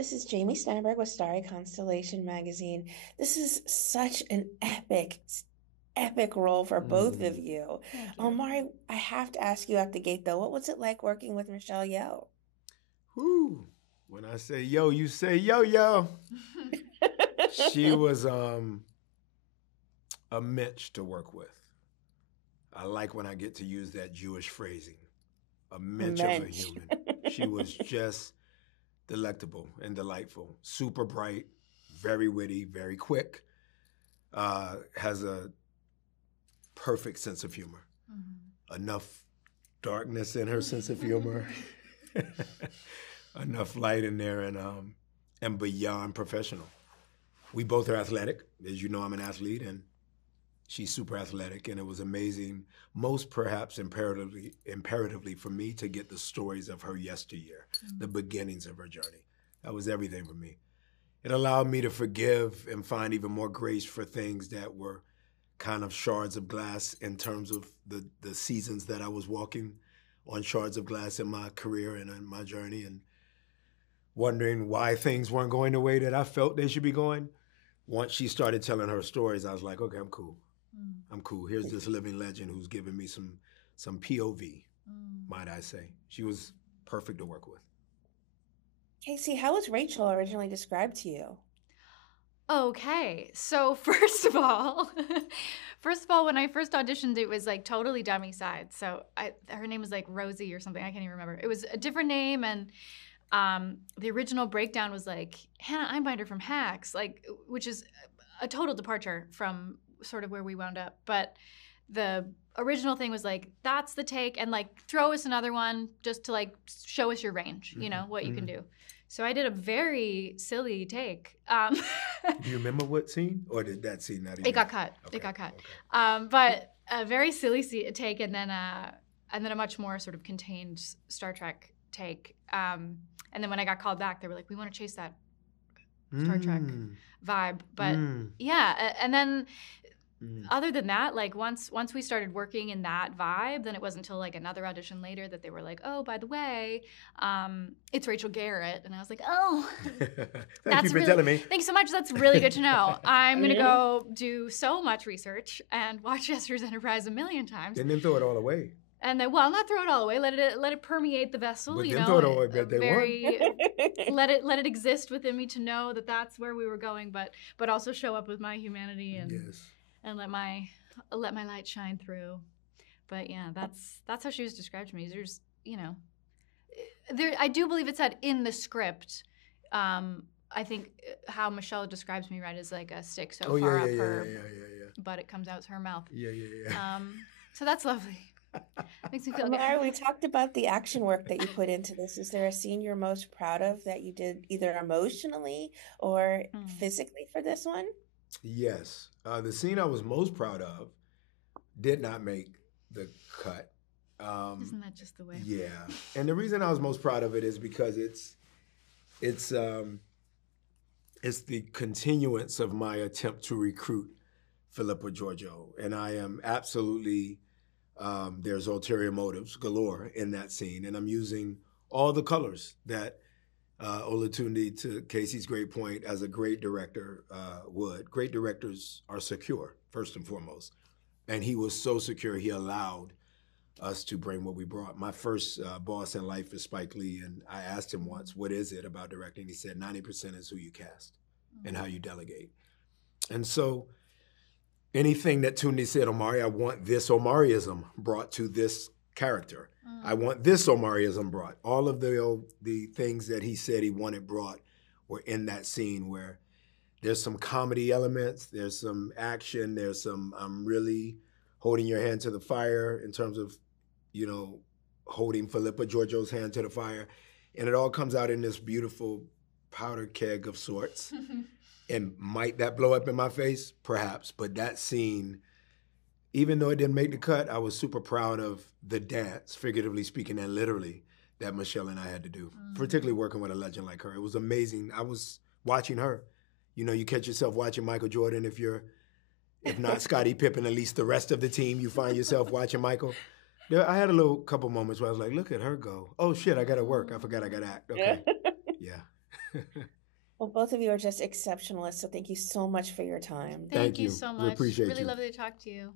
This is Jamie Steinberg with Starry Constellation Magazine. This is such an epic role for both of Mm. you. Thank you. Omari, I have to ask you out the gate though, what was it like working with Michelle Yeoh? Whew. When I say yo, you say yo yo. She was a Mitch to work with. I like when I get to use that Jewish phrasing. A Mitch of a Mensch. human. She was just delectable and delightful. Super bright, very witty, very quick. Has a perfect sense of humor. Enough darkness in her sense of humor. Enough light in there and beyond professional. We both are athletic. As you know, I'm an athlete and she's super athletic, and it was amazing, most perhaps imperatively for me to get the stories of her yesteryear, the beginnings of her journey. That was everything for me. It allowed me to forgive and find even more grace for things that were kind of shards of glass in terms of the seasons that I was walking on shards of glass in my career and in my journey, and wondering why things weren't going the way that I felt they should be going. Once she started telling her stories, I was like, okay, I'm cool. I'm cool. Here's this living legend who's giving me some POV, might I say. She was perfect to work with. Casey, how was Rachel originally described to you? Okay, so first of all, when I first auditioned, it was like totally dummy side. So her name was like Rosie or something. I can't even remember. It was a different name, and the original breakdown was like Hannah Einbinder from Hacks, like which is a total departure from sort of where we wound up. But the original thing was like, that's the take, and like throw us another one just to like show us your range, what you can do. So I did a very silly take. Do you remember what scene? Or did that scene not even? It got cut. Okay. It got cut. Okay. But a very silly take, and then a much more sort of contained Star Trek take. And then when I got called back, they were like, "We want to chase that Star Trek vibe." But yeah, and then other than that, like once we started working in that vibe, then it wasn't until like another audition later that they were like, "Oh, by the way, it's Rachel Garrett," and I was like, "Oh, Thank you for telling me. thanks so much. That's really good to know. I'm gonna go do so much research and watch Yester's Enterprise a million times, And then throw it all away. and then, well, not throw it all away. Let it permeate the vessel. But then throw it all away, but they very let it exist within me to know that that's where we were going, but also show up with my humanity and Yes. and let my light shine through. But yeah, that's how she was described to me. There's there, I do believe it said in the script. I think how Michelle describes me, right, is like a stick so far up her butt it comes out to her mouth. Yeah. So that's lovely. Makes me feel Omari, good. we talked about the action work that you put into this. Is there a scene you're most proud of that you did either emotionally or physically for this one? Yes. The scene I was most proud of did not make the cut. Isn't that just the way? Yeah. And the reason I was most proud of it is because it's the continuance of my attempt to recruit Philippa Giorgio. And I am absolutely, there's ulterior motives galore in that scene. And I'm using all the colors that Olatunde, to Casey's great point, as a great director would. Great directors are secure, first and foremost. And he was so secure, he allowed us to bring what we brought. My first boss in life is Spike Lee, and I asked him once, what is it about directing? He said, 90% is who you cast and how you delegate. And so anything that Tunde said, Omari, I want this Omariism brought to this character. I want this Omariism brought. All of the things that he said he wanted brought were in that scene where there's some comedy elements, there's some action, there's some I'm really holding your hand to the fire in terms of, holding Philippa Giorgio's hand to the fire. And it all comes out in this beautiful powder keg of sorts. And might that blow up in my face? Perhaps. But that scene, even though it didn't make the cut, I was super proud of the dance, figuratively speaking and literally, that Michelle and I had to do, particularly working with a legend like her. It was amazing. I was watching her. You catch yourself watching Michael Jordan if not Scottie Pippen, at least the rest of the team, you find yourself watching Michael. I had couple moments where I was like, look at her go. Oh, shit, I got to work. I forgot I got to act. Okay. Yeah. Well, both of you are just exceptionalists, so thank you so much for your time. Thank you you. so We much. appreciate Really you. lovely to talk to you.